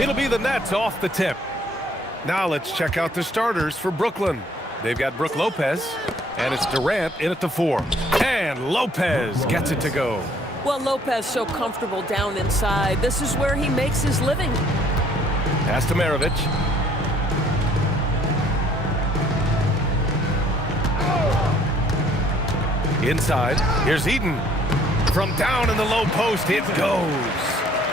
It'll be the Nets off the tip. Now let's check out the starters for Brooklyn. They've got Brook Lopez, and it's Durant in at the 4. And Lopez gets it to go. Well, Lopez so comfortable down inside. This is where he makes his living. Pass to Maravich. Inside, here's Eden. From down in the low post, it goes.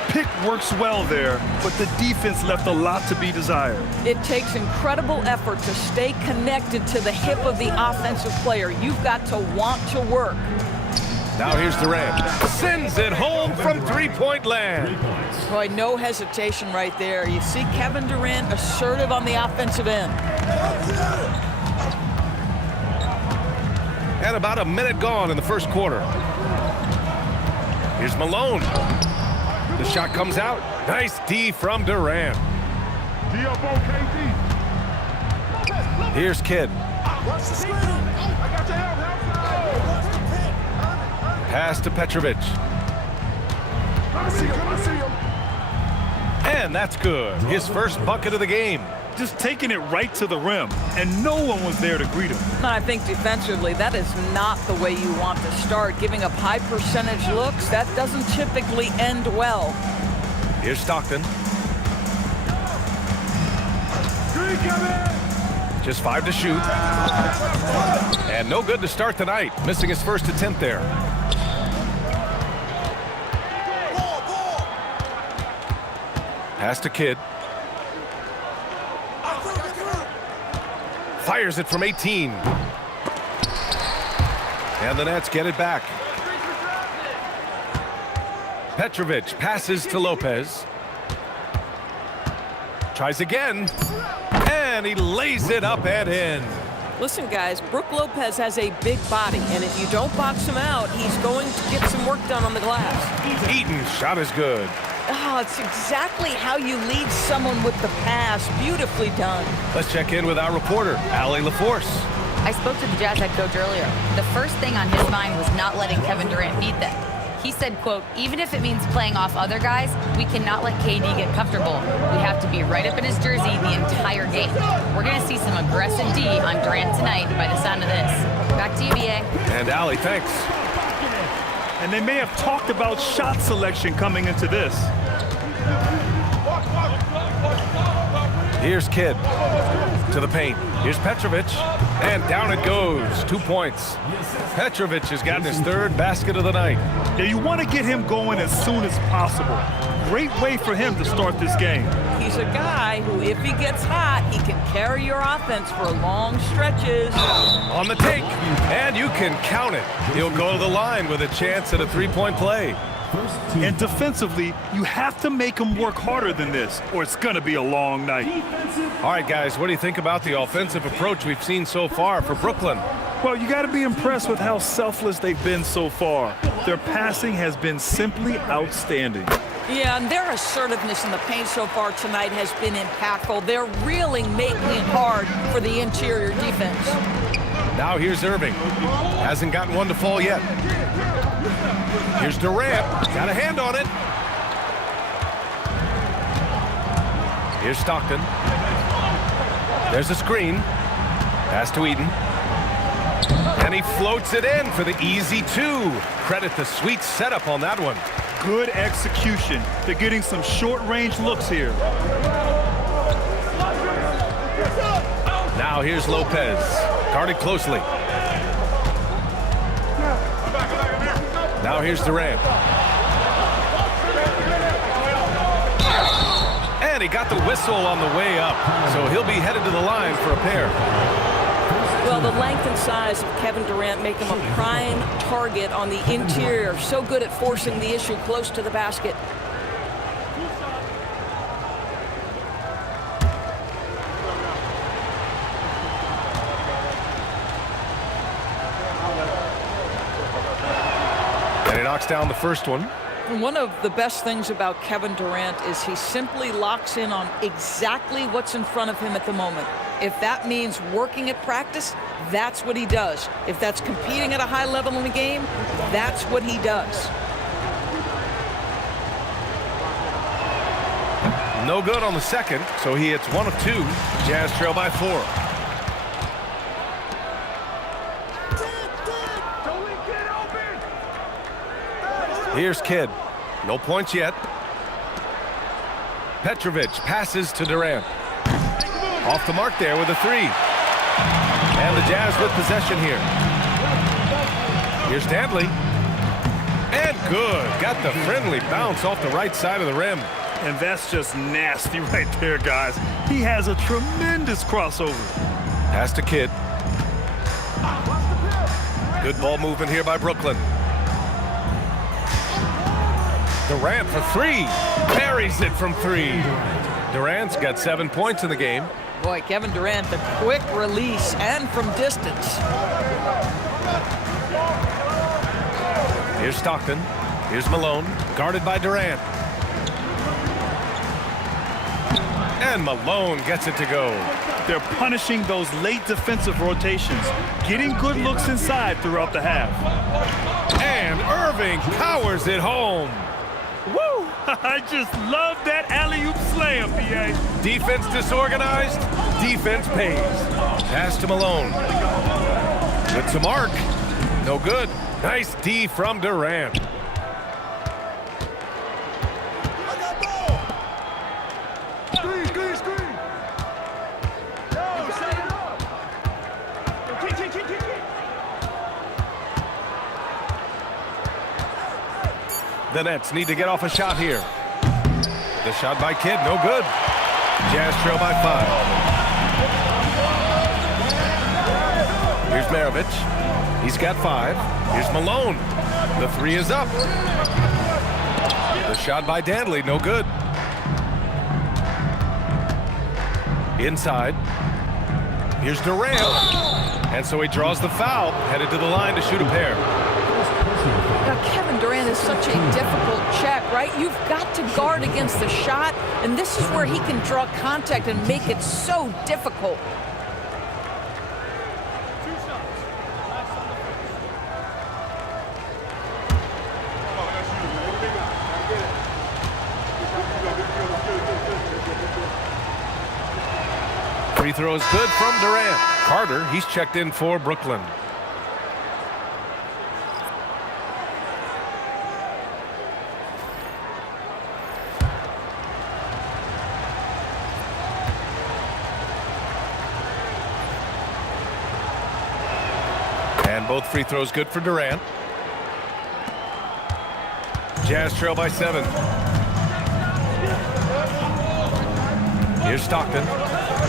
Pick works well there, but the defense left a lot to be desired. It takes incredible effort to stay connected to the hip of the offensive player. You've got to want to work. Now here's Durant. Sends it home from three-point land. Boy, no hesitation right there. You see Kevin Durant assertive on the offensive end. And about a minute gone in the first quarter. Here's Malone. The shot comes out. Nice D from Durant. Here's Kidd. Pass to Petrovic. And that's good. His first bucket of the game. Just taking it right to the rim, and no one was there to greet him. I think defensively, that is not the way you want to start. Giving up high percentage looks, that doesn't typically end well. Here's Stockton. Just 5 to shoot. And no good to start the night. Missing his first attempt there. Pass to Kidd. Fires it from 18. And the Nets get it back. Petrovic passes to Lopez. Tries again. And he lays it up and in. Listen, guys, Brook Lopez has a big body, and if you don't box him out, he's going to get some work done on the glass. Eaton's shot is good. Oh, it's exactly how you lead someone with the pass. Beautifully done. Let's check in with our reporter, Allie LaForce. I spoke to the Jazz head coach earlier. The first thing on his mind was not letting Kevin Durant beat them. He said, quote, even if it means playing off other guys, we cannot let KD get comfortable. We have to be right up in his jersey the entire game. We're going to see some aggressive D on Durant tonight by the sound of this. Back to you, BA. And Allie, thanks. And they may have talked about shot selection coming into this. Here's Kidd to the paint. Here's Petrovic, and down it goes. 2 points. Petrovic has gotten his third basket of the night. Yeah, you want to get him going as soon as possible. Great way for him to start this game. He's a guy who, if he gets hot, he can carry your offense for long stretches. On the take, and you can count it. He'll go to the line with a chance at a three-point play. And defensively, you have to make him work harder than this, or it's going to be a long night. All right, guys, what do you think about the offensive approach we've seen so far for Brooklyn? Well, you got to be impressed with how selfless they've been so far. Their passing has been simply outstanding. Yeah, and their assertiveness in the paint so far tonight has been impactful. They're really making it hard for the interior defense. Now here's Irving. Hasn't gotten one to fall yet. Here's Durant. Got a hand on it. Here's Stockton. There's a screen. Pass to Eden. And he floats it in for the easy 2. Credit the sweet setup on that one. Good execution. They're getting some short-range looks here. Now here's Lopez. Guarded closely. Now here's Durant. And he got the whistle on the way up. So he'll be headed to the line for a pair. Well, the length and size of Kevin Durant make him a prime target on the interior. So good at forcing the issue close to the basket. And he knocks down the first one. And one of the best things about Kevin Durant is he simply locks in on exactly what's in front of him at the moment. If that means working at practice, that's what he does. If that's competing at a high level in the game, that's what he does. No good on the second, so he hits 1 of 2. Jazz trail by 4. Here's Kidd. No points yet. Petrovic passes to Durant. Off the mark there with a 3. And the Jazz with possession here. Here's Dantley. And good. Got the friendly bounce off the right side of the rim. And that's just nasty right there, guys. He has a tremendous crossover. Pass to Kidd. Good ball movement here by Brooklyn. Durant for 3. Parries it from 3. Durant's got 7 points in the game. Boy, Kevin Durant, the quick release and from distance. Here's Stockton. Here's Malone, guarded by Durant. And Malone gets it to go. They're punishing those late defensive rotations, getting good looks inside throughout the half. And Irving powers it home. Woo! I just love that alley-oop slam, B.A. Defense disorganized, defense pays. Pass to Malone. Good to Mark. No good. Nice D from Durant. The Nets need to get off a shot here. The shot by Kidd, no good. Jazz trail by 5. Here's Maravich. He's got 5. Here's Malone. The 3 is up. The shot by Dantley, no good. Inside. Here's Durant. And so he draws the foul, headed to the line to shoot a pair. Now, Kevin Durant is such a difficult check, right? You've got to guard against the shot, and this is where he can draw contact and make it so difficult. Free throw is good from Durant. Carter, he's checked in for Brooklyn. And both free throws good for Durant. Jazz trail by 7. Here's Stockton.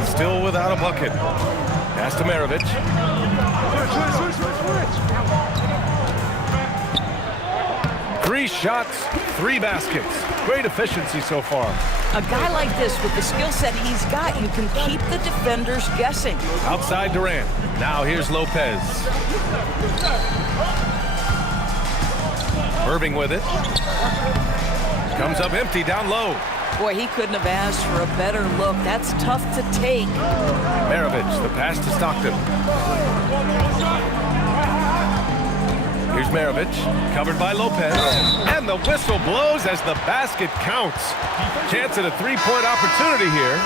Still without a bucket. Pass to Maravich. 3 shots, 3 baskets. Great efficiency so far. A guy like this, with the skill set he's got, you can keep the defenders guessing. Outside Durant. Now here's Lopez. Irving with it. Comes up empty down low. Boy, he couldn't have asked for a better look. That's tough to take. Maravich, the pass to Stockton. Here's Maravich, covered by Lopez. And the whistle blows as the basket counts. Chance at a 3-point opportunity here.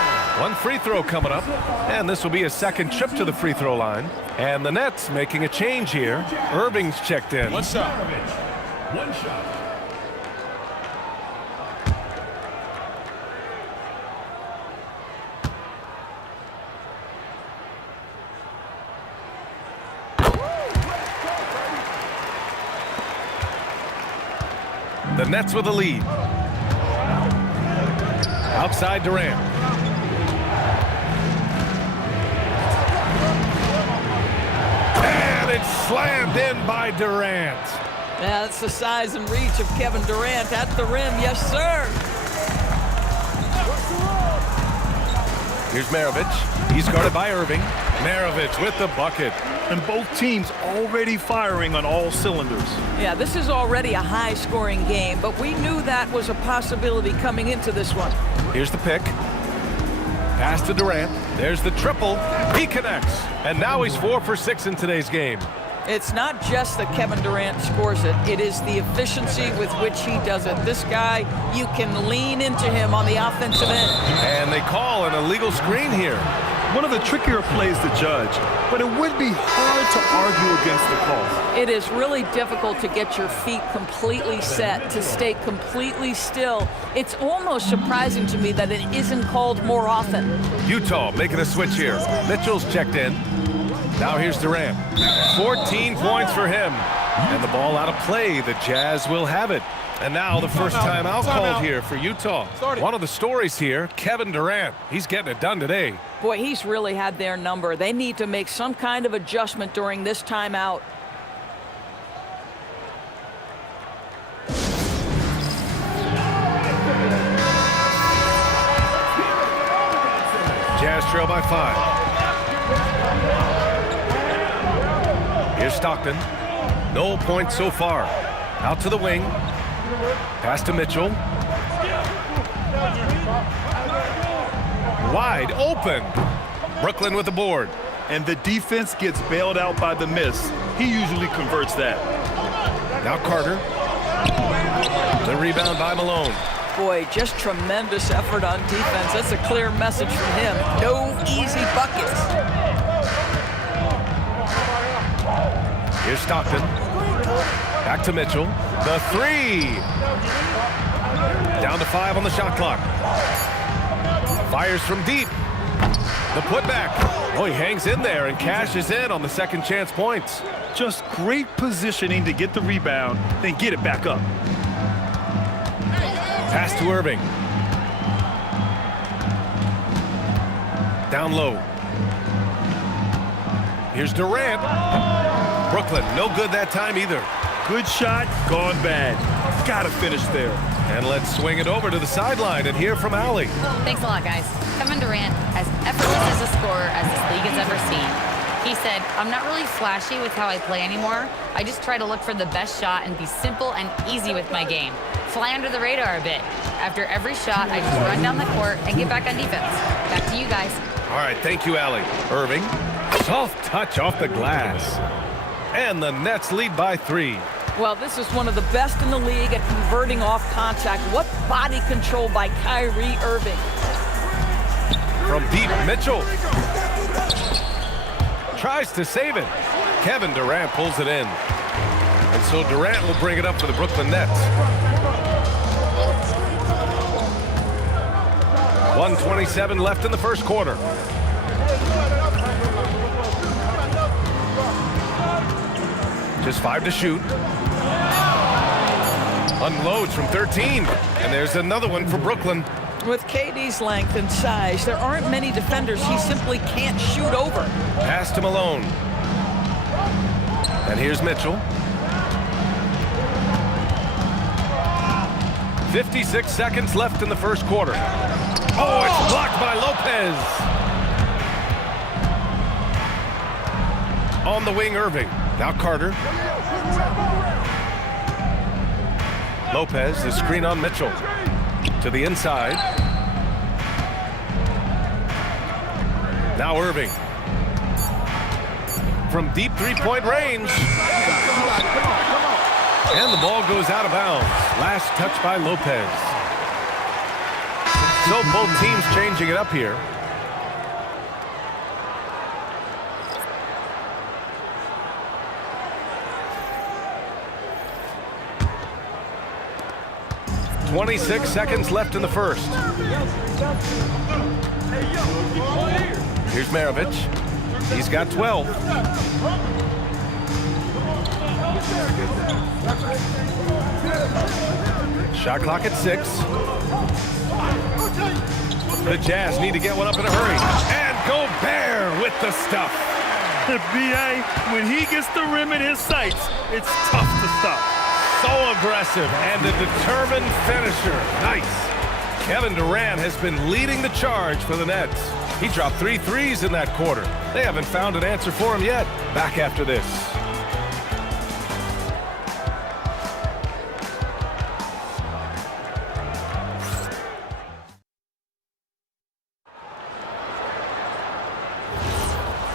1 free throw coming up. And this will be a second trip to the free throw line. And the Nets making a change here. Irving's checked in. One shot. One shot. The Nets with the lead. Outside Durant. And it's slammed in by Durant. Yeah, that's the size and reach of Kevin Durant at the rim. Yes, sir. Here's Maravich. He's guarded by Irving. Maravich with the bucket. And both teams already firing on all cylinders. Yeah, this is already a high-scoring game, but we knew that was a possibility coming into this one. Here's the pick. Pass to Durant. There's the triple. He connects. And now he's 4 for 6 in today's game. It's not just that Kevin Durant scores it. It is the efficiency with which he does it. This guy, you can lean into him on the offensive end. And they call an illegal screen here. One of the trickier plays to judge, but it would be hard to argue against the call. It is really difficult to get your feet completely set, to stay completely still. It's almost surprising to me that it isn't called more often. Utah making a switch here. Mitchell's checked in. Now here's Durant. 14 points for him. And the ball out of play. The Jazz will have it. And now the first timeout called here for Utah. One of the stories here, Kevin Durant. He's getting it done today. Boy, he's really had their number. They need to make some kind of adjustment during this timeout. Jazz trail by 5. Here's Stockton. No points so far. Out to the wing. Pass to Mitchell. Wide open. Brooklyn with the board. And the defense gets bailed out by the miss. He usually converts that. Now Carter. The rebound by Malone. Boy, just tremendous effort on defense. That's a clear message from him. No easy buckets. Here's Stockton. Back to Mitchell. The three. Down to 5 on the shot clock. Fires from deep. The putback. Oh, he hangs in there and cashes in on the second chance points. Just great positioning to get the rebound, then get it back up. Pass to Irving. Down low. Here's Durant. Brooklyn, no good that time either. Good shot, gone bad. Gotta finish there. And let's swing it over to the sideline and hear from Allie. Thanks a lot, guys. Kevin Durant, as effortless as a scorer as this league has ever seen. He said, I'm not really flashy with how I play anymore. I just try to look for the best shot and be simple and easy with my game. Fly under the radar a bit. After every shot, I just run down the court and get back on defense. Back to you guys. All right, thank you, Allie. Irving, soft touch off the glass. And the Nets lead by 3. Well, this is one of the best in the league at converting off contact. What body control by Kyrie Irving. From deep, Mitchell. Tries to save it. Kevin Durant pulls it in. And so Durant will bring it up for the Brooklyn Nets. 1:27 left in the first quarter. Just 5 to shoot. Unloads from 13. And there's another one for Brooklyn. With KD's length and size, there aren't many defenders he simply can't shoot over. Pass to Malone. And here's Mitchell. 56 seconds left in the first quarter. Oh, it's blocked by Lopez. On the wing, Irving. Now Carter. Lopez, the screen on Mitchell. To the inside. Now Irving. From deep three-point range. And the ball goes out of bounds. Last touch by Lopez. So both teams changing it up here. .26 seconds left in the first. Here's Maravich. He's got 12. Shot clock at 6. The Jazz need to get one up in a hurry. And Gobert with the stuff. B.A., when he gets the rim in his sights, it's tough to stop. So aggressive and a determined finisher. Nice. Kevin Durant has been leading the charge for the Nets. He dropped 3 threes in that quarter. They haven't found an answer for him yet. Back after this.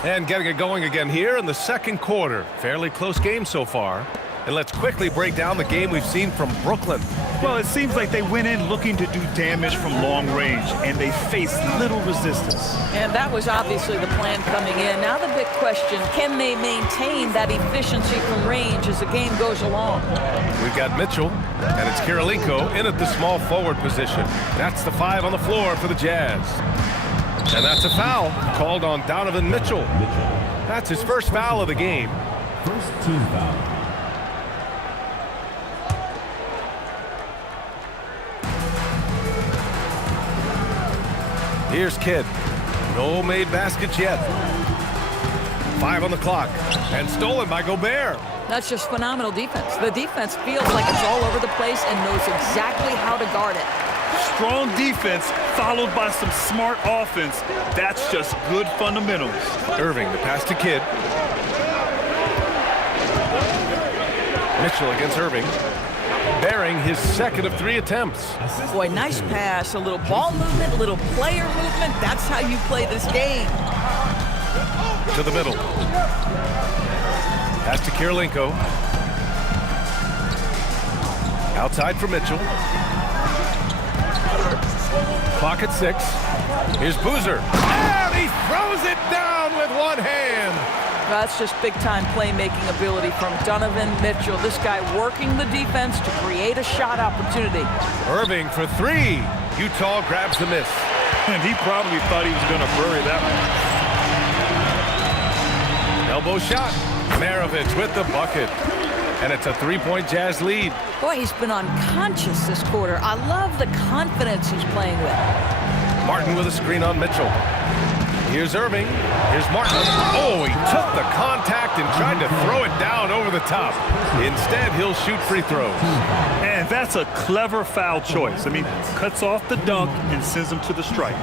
And getting it going again here in the second quarter. Fairly close game so far. And let's quickly break down the game we've seen from Brooklyn. Well, it seems like they went in looking to do damage from long range, and they faced little resistance. And that was obviously the plan coming in. Now the big question, can they maintain that efficiency from range as the game goes along? We've got Mitchell, and it's Kirilenko in at the small forward position. That's the 5 on the floor for the Jazz. And that's a foul called on Donovan Mitchell. That's his first foul of the game. First team foul. Here's Kidd. No made baskets yet. 5 on the clock. And stolen by Gobert. That's just phenomenal defense. The defense feels like it's all over the place and knows exactly how to guard it. Strong defense followed by some smart offense. That's just good fundamentals. Irving, the pass to Kidd. Mitchell against Irving. Bearing his second of 3 attempts. Boy, nice pass. A little ball movement, a little player movement. That's how you play this game. To the middle. Pass to Kirilenko. Outside for Mitchell. Clock at 6. Here's Boozer. And he throws it down with one hand. That's just big-time playmaking ability from Donovan Mitchell. This guy working the defense to create a shot opportunity. Irving for 3. Utah grabs the miss. And he probably thought he was going to bury that one. Elbow shot. Maravich with the bucket. And it's a 3-point Jazz lead. Boy, he's been unconscious this quarter. I love the confidence he's playing with. Martin with a screen on Mitchell. Here's Irving. Here's Martin. Oh, he took the contact and tried to throw it down over the top. Instead, he'll shoot free throws. And that's a clever foul choice. I mean, cuts off the dunk and sends him to the stripe.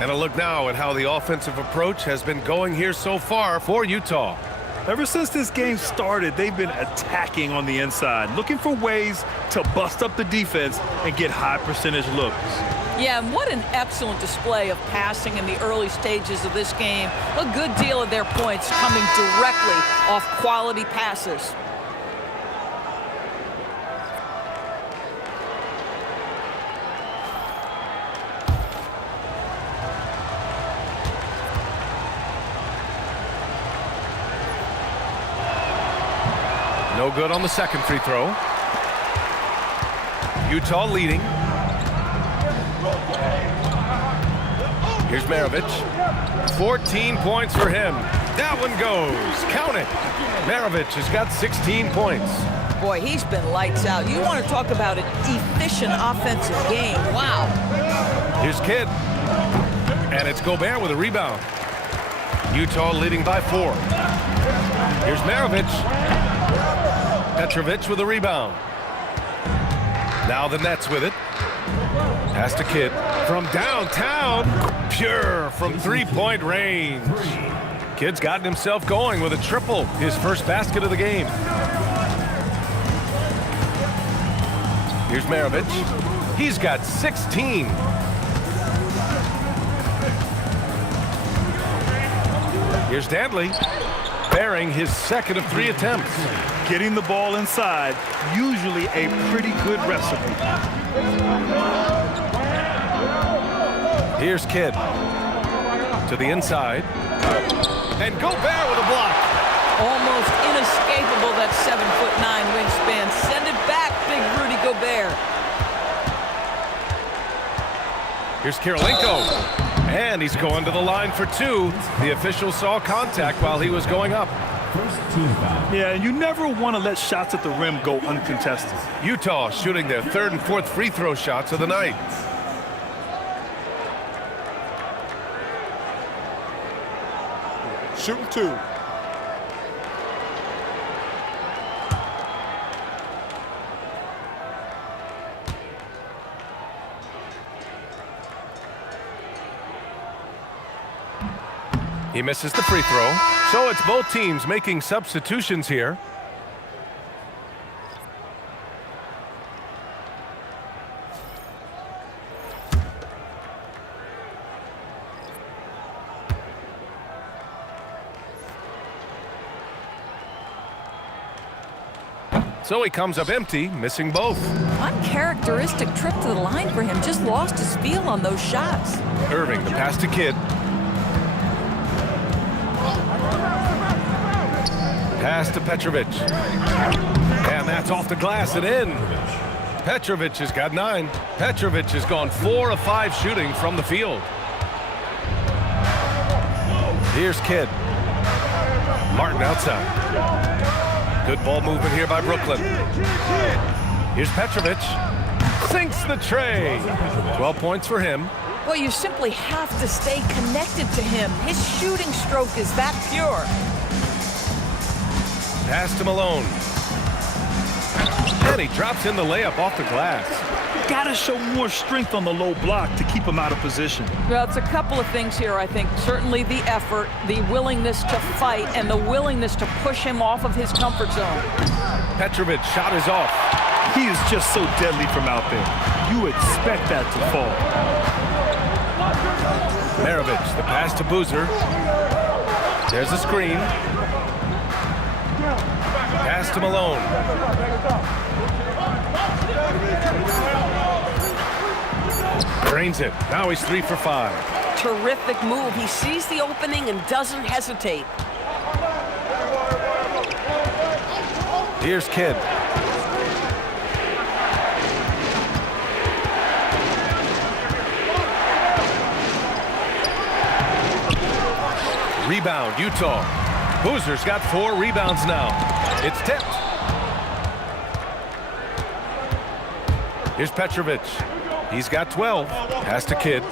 And a look now at how the offensive approach has been going here so far for Utah. Ever since this game started, they've been attacking on the inside, looking for ways to bust up the defense and get high percentage looks. Yeah, and what an excellent display of passing in the early stages of this game. A good deal of their points coming directly off quality passes. No good on the second free throw. Utah leading. Here's Maravich. 14 points for him. That one goes. Count it. Maravich has got 16 points. Boy, he's been lights out. You want to talk about an efficient offensive game. Wow. Here's Kidd. And it's Gobert with a rebound. Utah leading by 4. Here's Maravich. Petrovic with a rebound. Now the Nets with it. Pass to Kidd. From downtown. Pure from 3-point range. Kidd's gotten himself going with a triple. His first basket of the game. Here's Maravich. He's got 16. Here's Dantley. Bearing his second of 3 attempts. Getting the ball inside, usually a pretty good recipe. Here's Kidd. To the inside. And Gobert with a block. Almost inescapable, that 7'9" wingspan. Send it back, big Rudy Gobert. Here's Kirilenko. And he's going to the line for 2. The official saw contact while he was going up. First team foul. Yeah, you never want to let shots at the rim go uncontested. Utah shooting their 3rd and 4th free throw shots of the night. Shooting 2. He misses the free throw. So it's both teams making substitutions here. So he comes up empty, missing both. Uncharacteristic trip to the line for him. Just lost his feel on those shots. Irving, the pass to Kidd. Pass to Petrovic. And that's off the glass and in. Petrovic has got 9. Petrovic has gone 4 of 5 shooting from the field. Here's Kidd. Martin outside. Good ball movement here by Brooklyn. Here's Petrovic. Sinks the tray. 12 points for him. Well, you simply have to stay connected to him. His shooting stroke is that pure. Pass to Malone. And he drops in the layup off the glass. Gotta show more strength on the low block to keep him out of position. Well, it's a couple of things here, I think. Certainly the effort, the willingness to fight, and the willingness to push him off of his comfort zone. Petrovic shot is off. He is just so deadly from out there. You expect that to fall. Maravich, the pass to Boozer. There's a screen. Pass to Malone. Drains it. Now he's 3 for 5. Terrific move. He sees the opening and doesn't hesitate. Here's Kidd. Rebound, Utah. Boozer's got 4 rebounds now. It's tipped. Here's Petrovic. He's got 12. Pass to Kidd.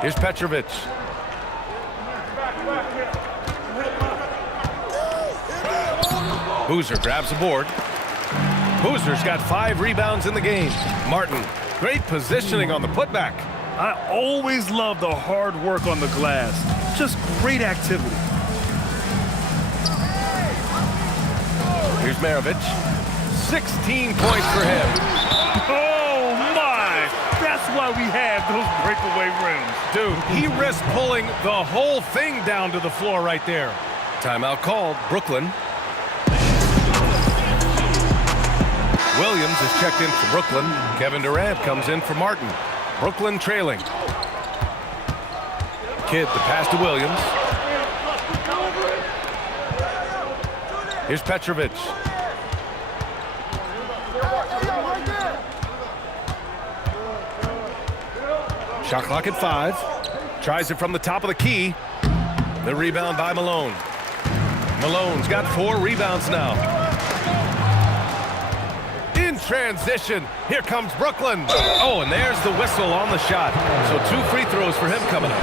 Here's Petrovic. Boozer grabs the board. Boozer's got 5 rebounds in the game. Martin, great positioning on the putback. I always love the hard work on the glass. Just great activity. Here's Maravich. 16 points for him. Oh, my! That's why we have those breakaway rims. Dude, he risked pulling the whole thing down to the floor right there. Timeout called. Brooklyn. Williams is checked in for Brooklyn. Kevin Durant comes in for Martin. Brooklyn trailing. Kidd, the pass to Williams. Here's Petrovic. Shot clock at 5. Tries it from the top of the key. The rebound by Malone. Malone's got 4 rebounds now. In transition, here comes Brooklyn. Oh, and there's the whistle on the shot. So 2 free throws for him coming up.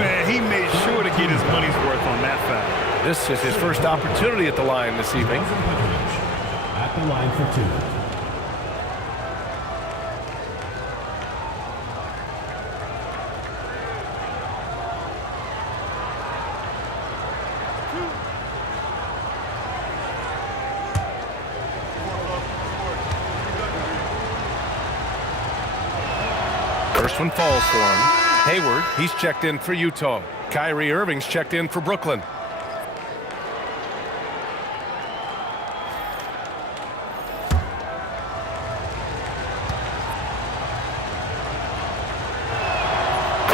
Man, he made sure to get his money's worth on that foul. This is his first opportunity at the line this evening. At the line for 2. First one falls for him. Hayward, he's checked in for Utah. Kyrie Irving's checked in for Brooklyn.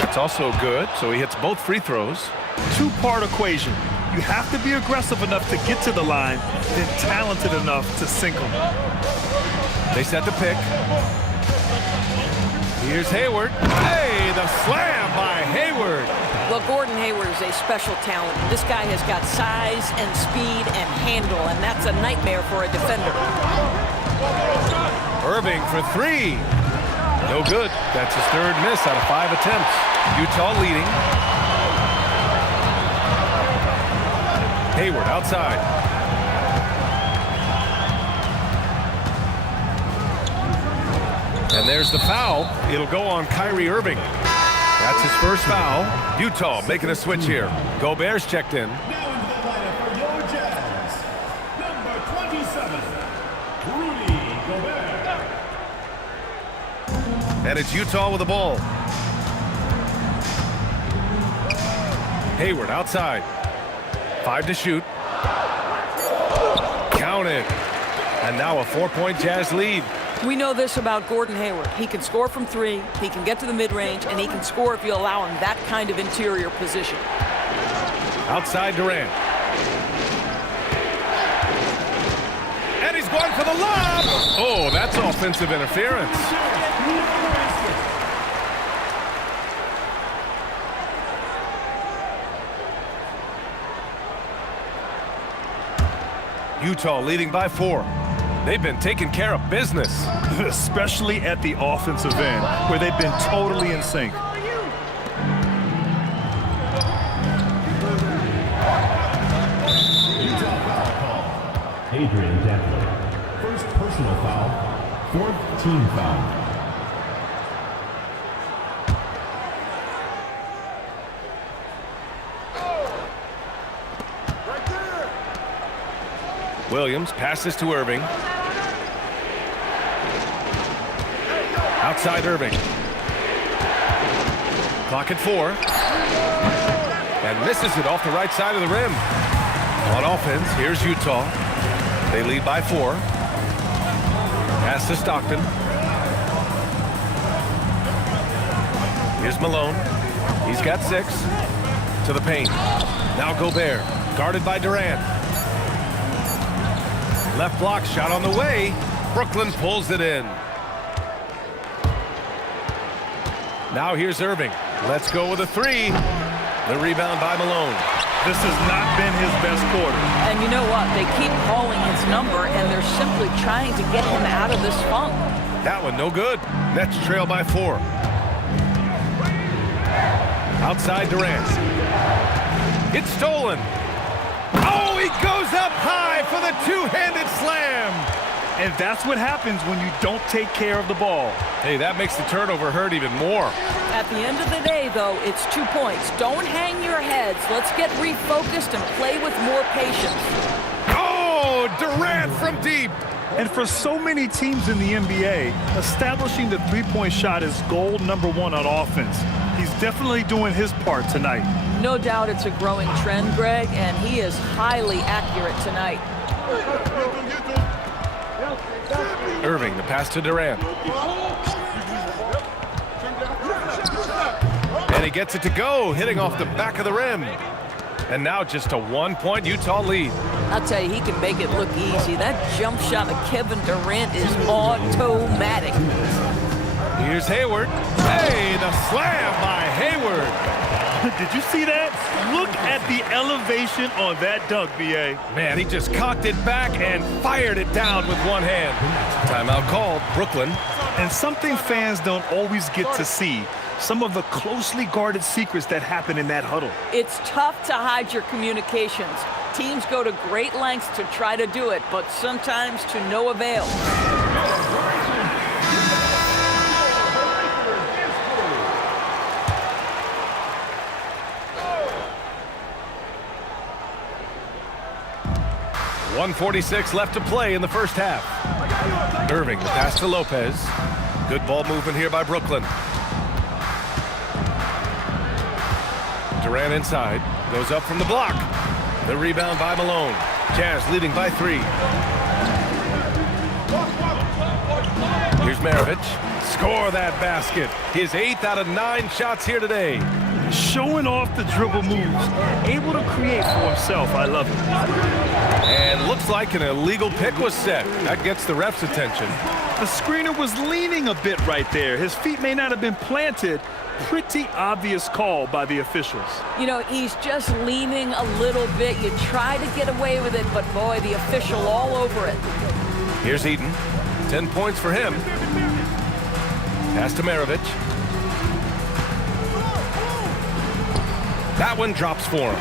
It's also good, so he hits both free throws. 2-part equation. You have to be aggressive enough to get to the line, then talented enough to sink them. They set the pick. Here's Hayward. Hey, the slam by Hayward. Well, Gordon Hayward is a special talent. This guy has got size and speed and handle, and that's a nightmare for a defender. Irving for 3. No good. That's his 3rd miss out of 5 attempts. Utah leading. Hayward outside. And there's the foul. It'll go on Kyrie Irving. That's his first foul. Utah making a switch here. Gobert's checked in. Now into the lineup for your Jazz, number 27, Rudy Gobert. And it's Utah with the ball. Hayward outside. 5 to shoot. Count it. And now a 4-point Jazz lead. We know this about Gordon Hayward. He can score from 3, he can get to the mid-range, and he can score if you allow him that kind of interior position. Outside Durant. And he's going for the lob. Oh, that's offensive interference. Utah leading by 4. They've been taking care of business. Especially at the offensive end, where they've been totally in sync. Utah foul call. Adrian Dantley. First personal foul. 4th team foul. Williams passes to Irving. Outside Irving. Clock at 4. And misses it off the right side of the rim. On offense, here's Utah. They lead by 4. Pass to Stockton. Here's Malone. He's got 6. To the paint. Now Gobert. Guarded by Durant. Left block shot on the way. Brooklyn pulls it in. Now here's Irving. Let's go with a 3. The rebound by Malone. This has not been his best quarter. And you know what? They keep calling his number, and they're simply trying to get him out of this funk. That one no good. Nets trail by 4. Outside Durant. It's stolen. Oh, he goes up high for the two-handed slam. And that's what happens when you don't take care of the ball. Hey, that makes the turnover hurt even more. At the end of the day, though, it's 2 points. Don't hang your heads. Let's get refocused and play with more patience. Oh, Durant from deep. And for so many teams in the NBA, establishing the three-point shot is goal number 1 on offense. He's definitely doing his part tonight. No doubt it's a growing trend, Greg, and he is highly accurate tonight. Irving, the pass to Durant. And he gets it to go, hitting off the back of the rim. And now just a 1-point Utah lead. I'll tell you, he can make it look easy. That jump shot of Kevin Durant is automatic. Here's Hayward. Hey, the slam by Hayward. Did you see that? Look at the elevation on that dunk, B.A. Man, he just cocked it back and fired it down with one hand. Timeout called, Brooklyn. And something fans don't always get to see, some of the closely guarded secrets that happen in that huddle. It's tough to hide your communications. Teams go to great lengths to try to do it, but sometimes to no avail. .146 left to play in the first half. Irving, the pass to Lopez. Good ball movement here by Brooklyn. Durant inside. Goes up from the block. The rebound by Malone. Jazz leading by 3. Here's Maravich. Score that basket. His 8th out of 9 shots here today. Showing off the dribble moves. Able to create for himself. I love it. And looks like an illegal pick was set. That gets the ref's attention. The screener was leaning a bit right there. His feet may not have been planted. Pretty obvious call by the officials. You know, he's just leaning a little bit. You try to get away with it, but boy, the official all over it. Here's Eaton. 10 points for him. Pass to Maravich. That one drops for him.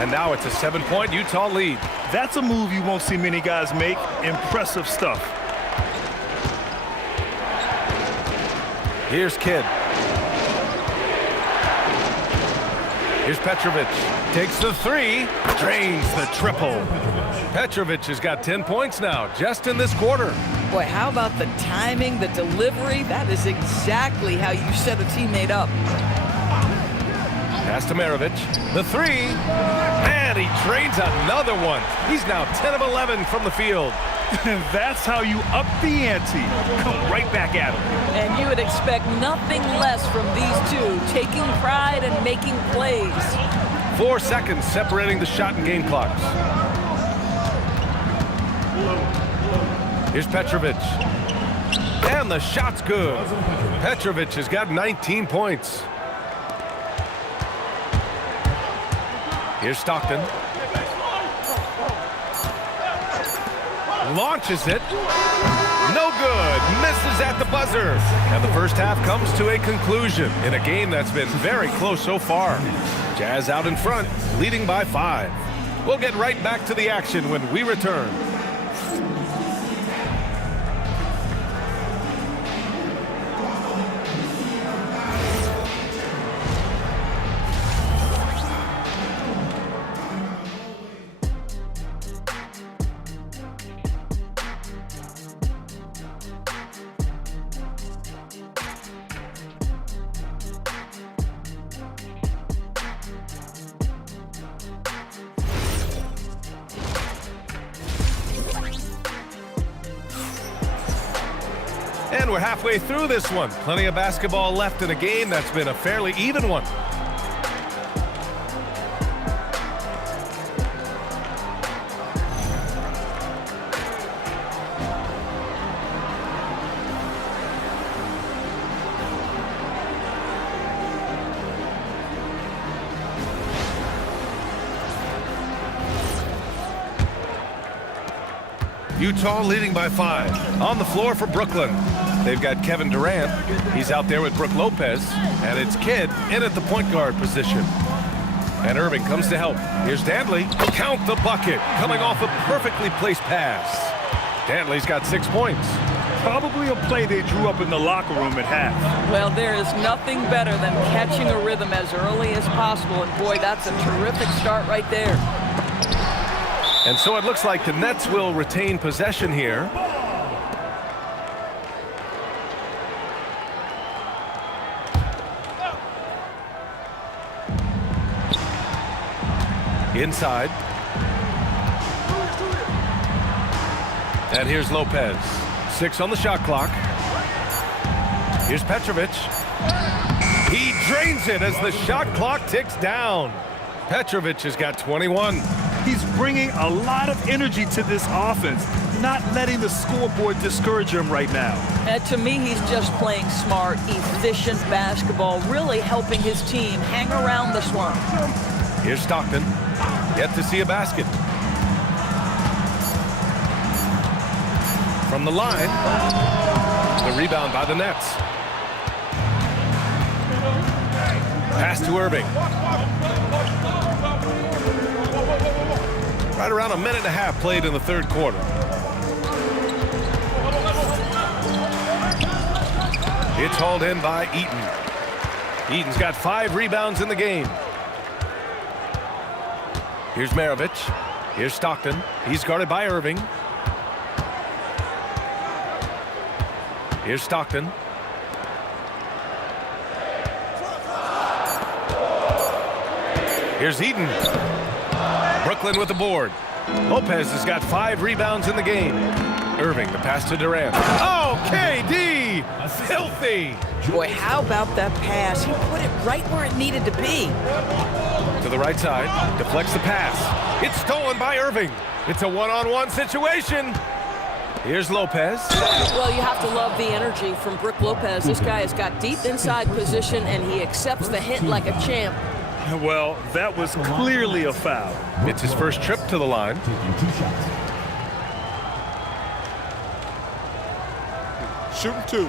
And now it's a 7-point Utah lead. That's a move you won't see many guys make. Impressive stuff. Here's Kidd. Here's Petrovic. Takes the 3. Drains the triple. Petrovic has got 10 points now, just in this quarter. Boy, how about the timing, the delivery? That is exactly how you set a teammate up. Pass to Maravich. The three. And he drains another one. He's now 10 of 11 from the field. That's how you up the ante. Come right back at him. And you would expect nothing less from these two, taking pride and making plays. 4 seconds separating the shot and game clocks. Here's Petrovic. And the shot's good. Petrovic has got 19 points. Here's Stockton. Launches it. No good. Misses at the buzzer. And the first half comes to a conclusion in a game that's been very close so far. Jazz out in front, leading by 5. We'll get right back to the action when we return. And we're halfway through this one. Plenty of basketball left in a game that's been a fairly even one. Utah leading by 5. On the floor for Brooklyn. They've got Kevin Durant. He's out there with Brook Lopez. And it's Kidd in at the point guard position. And Irving comes to help. Here's Dantley. Count the bucket. Coming off a perfectly placed pass. Dantley's got 6 points. Probably a play they drew up in the locker room at half. Well, there is nothing better than catching a rhythm as early as possible. And boy, that's a terrific start right there. And so it looks like the Nets will retain possession here. Inside. And here's Lopez. 6 on the shot clock. Here's Petrovic. He drains it as the shot clock ticks down. Petrovic has got 21. He's bringing a lot of energy to this offense, not letting the scoreboard discourage him right now. And to me, he's just playing smart, efficient basketball, really helping his team hang around this one. Here's Stockton. Yet to see a basket. From the line. The rebound by the Nets. Pass to Irving. Right around a minute and a half played in the third quarter. It's hauled in by Eaton. Eaton's got 5 rebounds in the game. Here's Maravich. Here's Stockton. He's guarded by Irving. Here's Stockton. Here's Eaton. Brooklyn with the board. Lopez has got 5 rebounds in the game. Irving, the pass to Durant. Oh, KD! Filthy! Boy, how about that pass? He put it right where it needed to be. To the right side, deflects the pass. It's stolen by Irving. It's a one-on-one situation. Here's Lopez. Well, you have to love the energy from Brook Lopez. This guy has got deep inside position, and he accepts the hit like a champ. Well, that was clearly a foul. It's his first trip to the line. Shooting 2.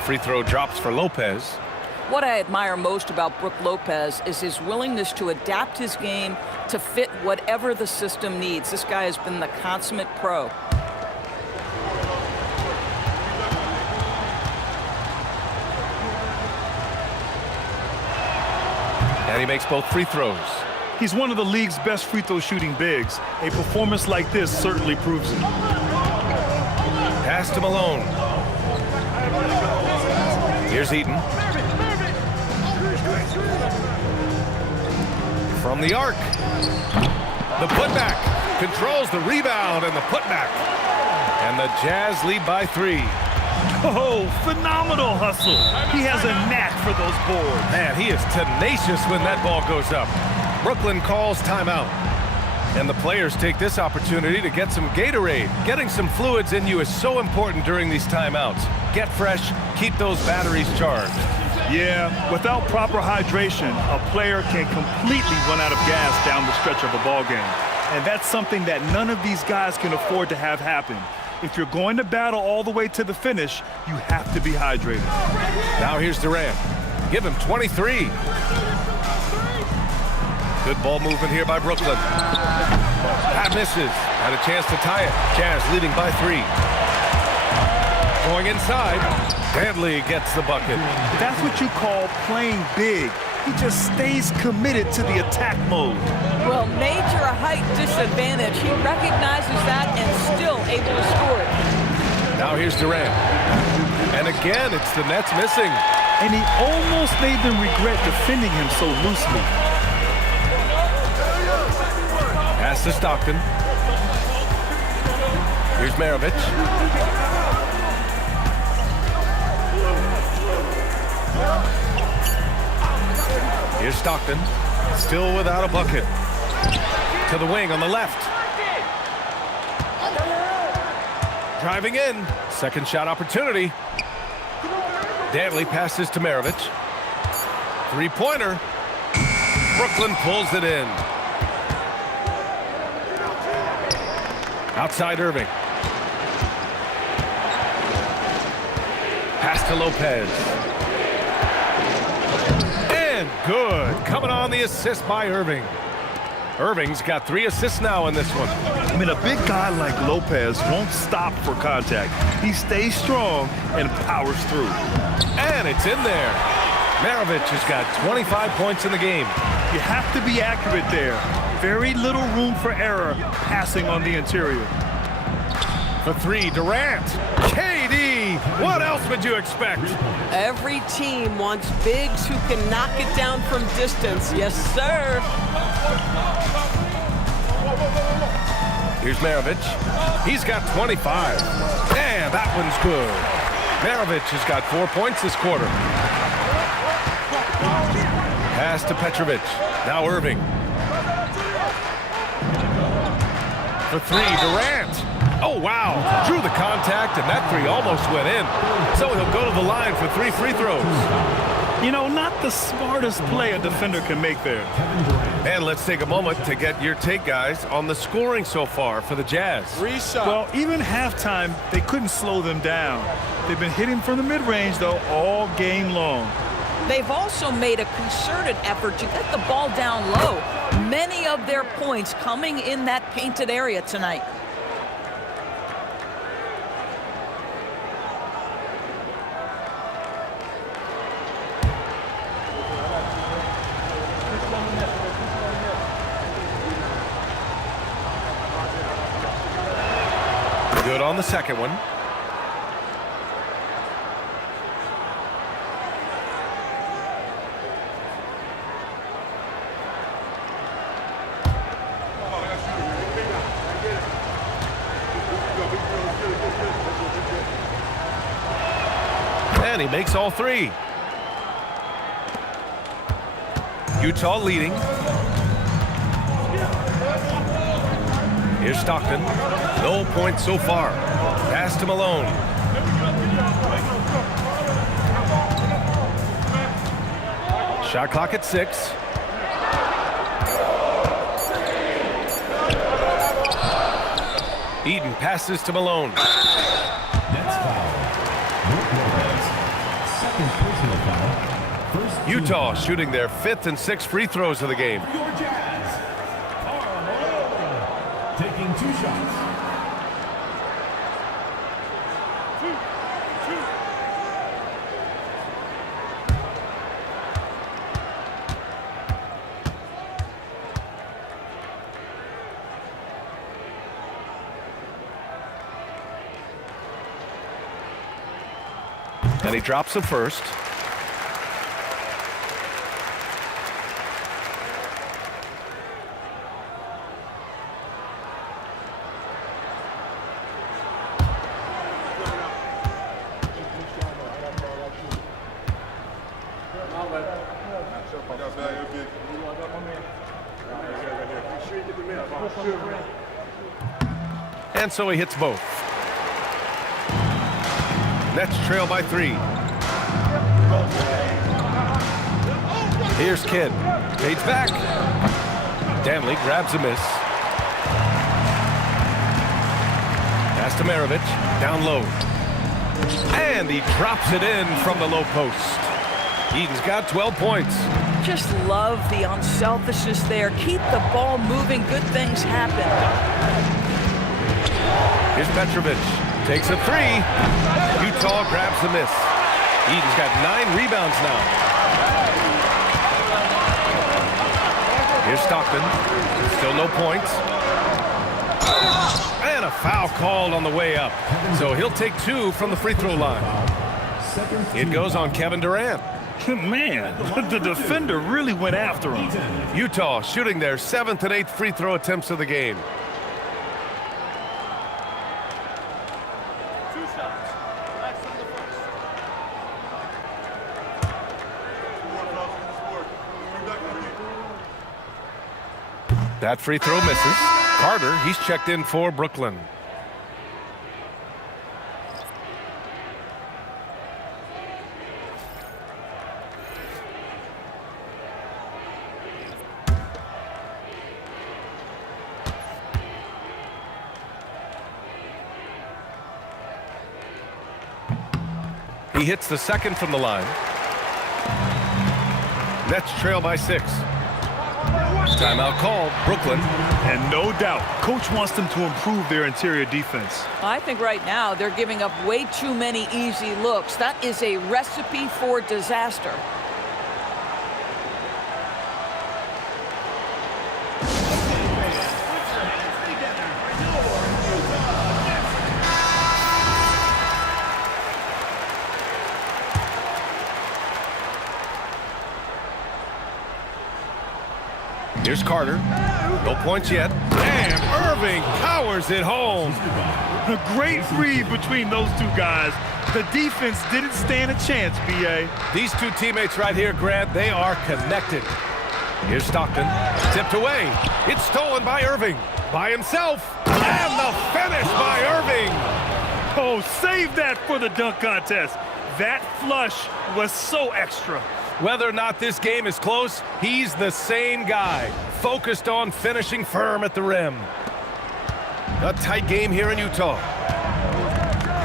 Free throw drops for Lopez. What I admire most about Brook Lopez is his willingness to adapt his game to fit whatever the system needs. This guy has been the consummate pro. And he makes both free throws. He's one of the league's best free throw shooting bigs. A performance like this certainly proves it. Pass to Malone. Here's Eaton. From the arc. The putback. Controls the rebound and the putback. And the Jazz lead by 3. Oh, phenomenal hustle. He has a knack for those boards. Man, he is tenacious when that ball goes up. Brooklyn calls timeout. And the players take this opportunity to get some Gatorade. Getting some fluids in you is so important during these timeouts. Get fresh, keep those batteries charged. Yeah, without proper hydration, a player can completely run out of gas down the stretch of a ball game. And that's something that none of these guys can afford to have happen. If you're going to battle all the way to the finish, you have to be hydrated. Now here's Durant. Give him 23. Good ball movement here by Brooklyn. That misses. Had a chance to tie it. Jazz leading by 3. Going inside. Dantley gets the bucket. That's what you call playing big. He just stays committed to the attack mode. Well, major height disadvantage. He recognizes that and still able to score it. Now here's Durant. And again, it's the Nets missing. And he almost made them regret defending him so loosely. Pass to Stockton. Here's Maravich. Here's Stockton. Still without a bucket. To the wing on the left. Driving in. Second shot opportunity. Dantley passes to Maravich. Three-pointer. Brooklyn pulls it in. Outside Irving. Pass to Lopez. And good. Coming on the assist by Irving. Irving's got 3 assists now in this one. I mean, a big guy like Lopez won't stop for contact. He stays strong and powers through. And it's in there. Maravich has got 25 points in the game. You have to be accurate there. Very little room for error passing on the interior. For 3, Durant. KD! What else would you expect? Every team wants bigs who can knock it down from distance. Yes, sir. Here's Maravich. He's got 25. And that one's good. Maravich has got 4 points this quarter. Pass to Petrovic. Now Irving. For 3, Durant. Oh, wow. Drew the contact, and that 3 almost went in. So he'll go to the line for 3 free throws. You know, not the smartest play a defender can make there. And let's take a moment to get your take, guys, on the scoring so far for the Jazz. Well, even halftime, they couldn't slow them down. They've been hitting from the mid-range, though, all game long. They've also made a concerted effort to get the ball down low. Many of their points coming in that painted area tonight. Good on the second one. And he makes all 3. Utah leading. Here's Stockton. No points so far. Pass to Malone. Shot clock at 6. Eaton passes to Malone. Next foul. Brook Lopez. Second personal foul. First Utah shooting their 5th and 6th free throws of the game. your Jazz. Karl Malone. Taking 2 shots. And he drops the first. And so he hits both. Nets trail by 3. Here's Kidd. Fades back. Danley grabs a miss. Pass to Maravich. Down low. And he drops it in from the low post. Eden's got 12 points. Just love the unselfishness there. Keep the ball moving. Good things happen. Here's Petrovic. Takes a 3. Utah grabs the miss. Eden's got 9 rebounds now. Here's Stockton. Still no points. And a foul called on the way up. So he'll take 2 from the free throw line. It goes on Kevin Durant. Man, the defender really went after him. Utah shooting their 7th and 8th free throw attempts of the game. That free throw misses. Carter, he's checked in for Brooklyn. He hits the second from the line. Nets trail by 6. Timeout called, Brooklyn. And no doubt, coach wants them to improve their interior defense. I think right now they're giving up way too many easy looks. That is a recipe for disaster. Here's Carter. No points yet. And Irving powers it home. A great read between those two guys. The defense didn't stand a chance, B.A. These two teammates right here, Grant, they are connected. Here's Stockton. Tipped away. It's stolen by Irving. By himself. And the finish by Irving. Oh, save that for the dunk contest. That flush was so extra. Whether or not this game is close, he's the same guy, focused on finishing firm at the rim. A tight game here in Utah.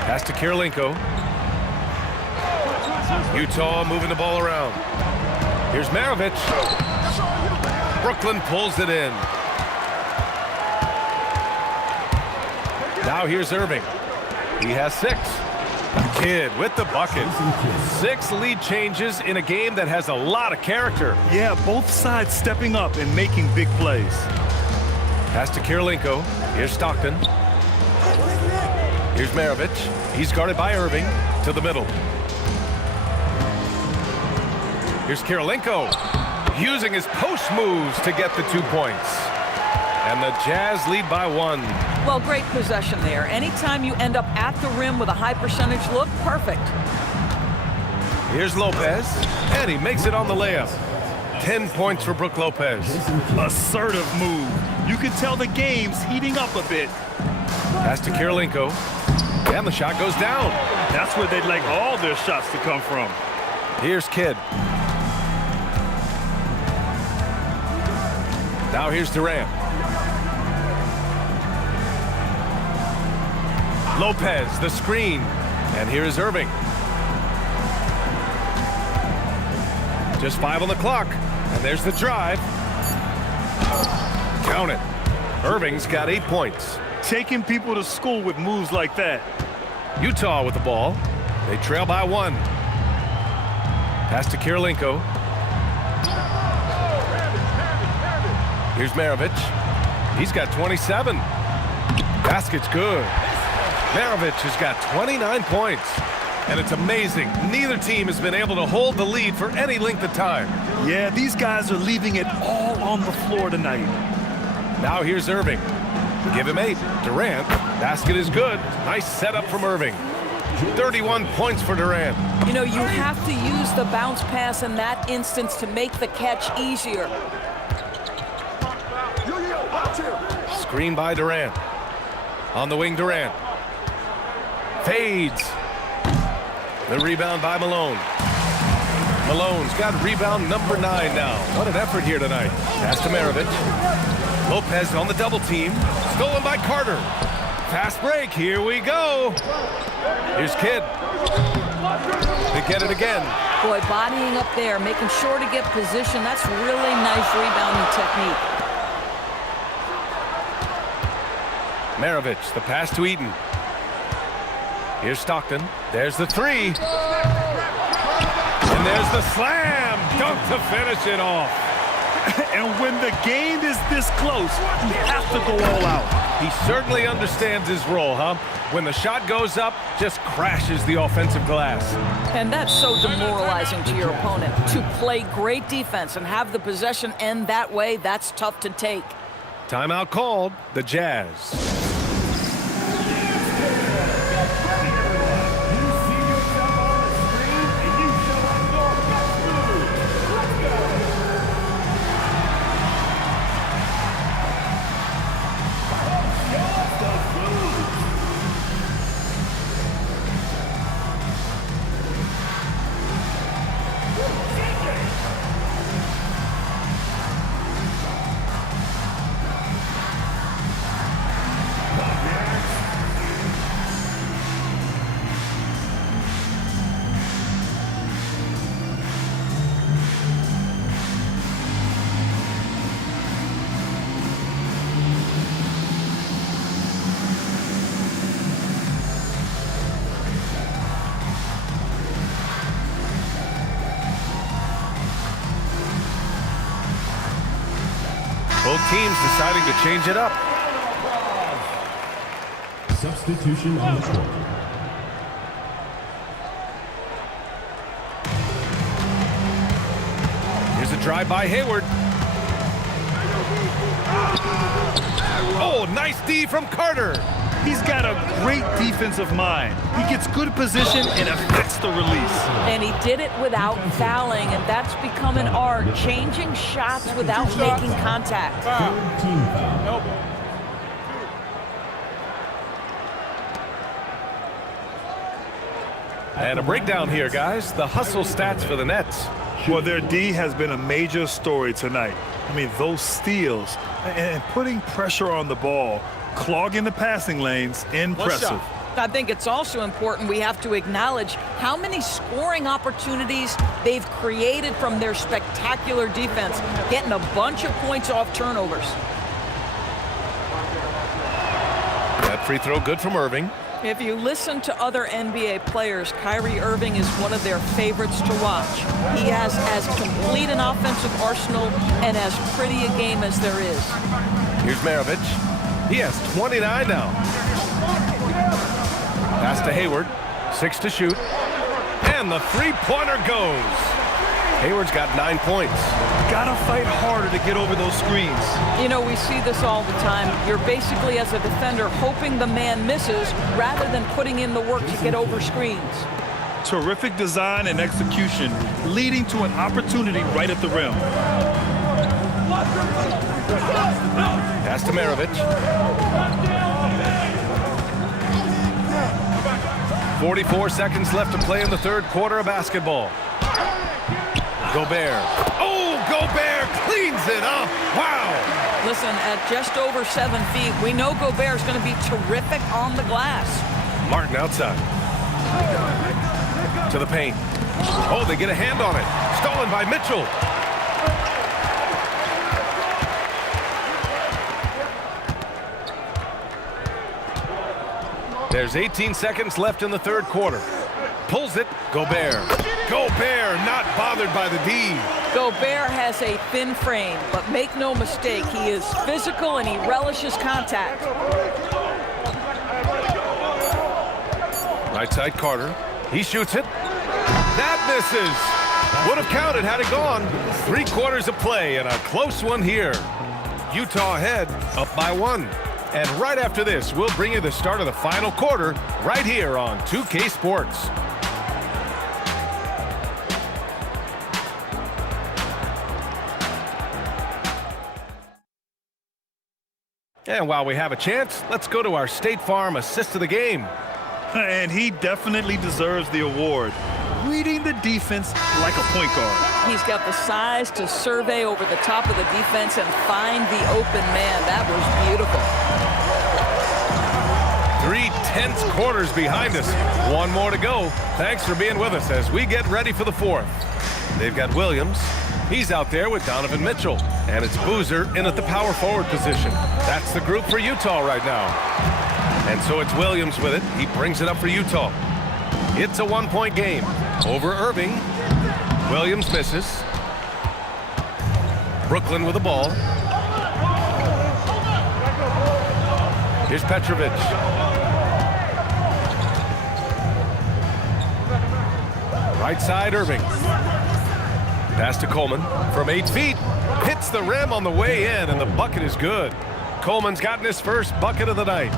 Pass to Kirilenko. Utah moving the ball around. Here's Maravich. Brooklyn pulls it in. Now here's Irving. He has 6. Kidd with the bucket. 6 lead changes in a game that has a lot of character. Yeah, both sides stepping up and making big plays. Pass to Kirilenko. Here's Stockton. Here's Maravich. He's guarded by Irving to the middle. Here's Kirilenko using his post moves to get the 2 points. And the Jazz lead by 1. Well, great possession there. Anytime you end up at the rim with a high percentage look, perfect. Here's Lopez, and he makes it on the layup. 10 points for Brook Lopez. Assertive move. You can tell the game's heating up a bit. Pass to Kirilenko, and the shot goes down. That's where they'd like all their shots to come from. Here's Kidd. Now here's Durant. Lopez, the screen. And here is Irving. Just 5 on the clock. And there's the drive. Count it. Irving's got 8 points. Taking people to school with moves like that. Utah with the ball. They trail by 1. Pass to Kirilenko. Here's Maravich. He's got 27. Basket's good. Maravich has got 29 points. And it's amazing. Neither team has been able to hold the lead for any length of time. Yeah, these guys are leaving it all on the floor tonight. Now here's Irving. Give him 8. Durant. Basket is good. Nice setup from Irving. 31 points for Durant. You know, you have to use the bounce pass in that instance to make the catch easier. Screen by Durant. On the wing, Durant. Fades. The rebound by Malone. Malone's got rebound number 9 now. What an effort here tonight. Pass to Maravich. Lopez on the double team. Stolen by Carter. Fast break. Here we go. Here's Kidd. They get it again. Boy, bodying up there, making sure to get position. That's really nice rebounding technique. Maravich, the pass to Eaton. Here's Stockton. There's the 3. And there's the slam. Dunk to finish it off. And when the game is this close, you have to go all out. He certainly understands his role, huh? When the shot goes up, just crashes the offensive glass. And that's so demoralizing to your opponent. To play great defense and have the possession end that way, that's tough to take. Timeout called. The Jazz. Both teams deciding to change it up. Substitution on the court. Here's a drive by Hayward. Oh, nice D from Carter. He's got a great defensive mind. He gets good position and affects the release. And he did it without fouling, and that's become an art, changing shots without making contact. Team foul. And a breakdown here, guys. The hustle stats for the Nets. Well, their D has been a major story tonight. I mean, those steals and putting pressure on the ball, clogging the passing lanes, impressive. I think it's also important we have to acknowledge how many scoring opportunities they've created from their spectacular defense, getting a bunch of points off turnovers. That free throw good from Irving. If you listen to other NBA players, Kyrie Irving is one of their favorites to watch. He has as complete an offensive arsenal and as pretty a game as there is. Here's Maravich. He has 29 now. Pass to Hayward. 6 to shoot. And the three-pointer goes. Hayward's got 9 points. Gotta fight harder to get over those screens. You know, we see this all the time. You're basically, as a defender, hoping the man misses rather than putting in the work to get over screens. Terrific design and execution, leading to an opportunity right at the rim. Pass to Maravich. 44 seconds left to play in the third quarter of basketball. Gobert. Oh, Gobert cleans it up. Wow. Listen, at just over 7 feet, we know Gobert's going to be terrific on the glass. Martin outside. To the paint. Oh, they get a hand on it. Stolen by Mitchell. There's 18 seconds left in the third quarter. Pulls it. Gobert. Gobert not bothered by the D. Gobert has a thin frame, but make no mistake, he is physical and he relishes contact. Right side Carter. He shoots it. That misses. Would have counted had it gone. 3 quarters of play and a close one here. Utah ahead, up by 1. And right after this, we'll bring you the start of the final quarter right here on 2K Sports. And while we have a chance, let's go to our State Farm assist of the game. And he definitely deserves the award. Reading the defense like a point guard. He's got the size to survey over the top of the defense and find the open man. That was beautiful. 3 tense quarters behind us. 1 more to go. Thanks for being with us as we get ready for the 4th. They've got Williams. He's out there with Donovan Mitchell. And it's Boozer in at the power forward position. That's the group for Utah right now. And so it's Williams with it. He brings it up for Utah. It's a 1-point game. Over Irving. Williams misses. Brooklyn with the ball. Here's Petrovic. Right side, Irving. Pass to Coleman from 8 feet. Hits the rim on the way in, and the bucket is good. Coleman's gotten his first bucket of the night.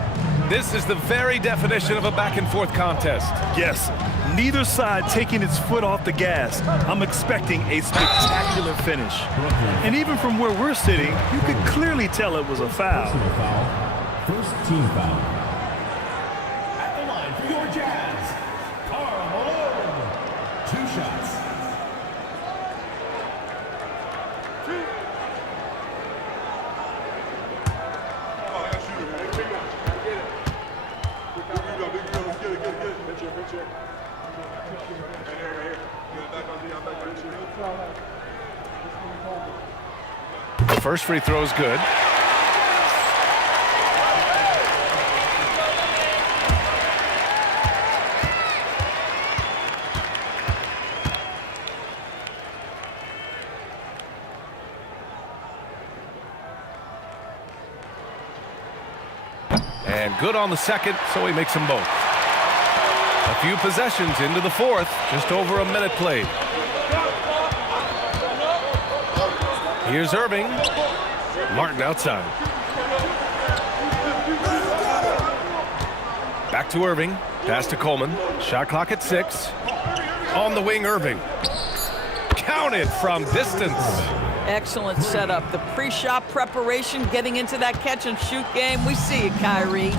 This is the very definition of a back-and-forth contest. Yes, neither side taking its foot off the gas. I'm expecting a spectacular finish. And even from where we're sitting, you could clearly tell it was a foul. First team foul. At the line for your Jazz, Karl Malone. 2 shots. The first free throw is good. And good on the second, so he makes them both. A few possessions into the 4th, just over a minute played. Here's Irving. Martin outside. Back to Irving. Pass to Coleman. Shot clock at 6. On the wing, Irving. Counted from distance. Excellent setup. The pre-shot preparation, getting into that catch-and-shoot game. We see it, Kyrie.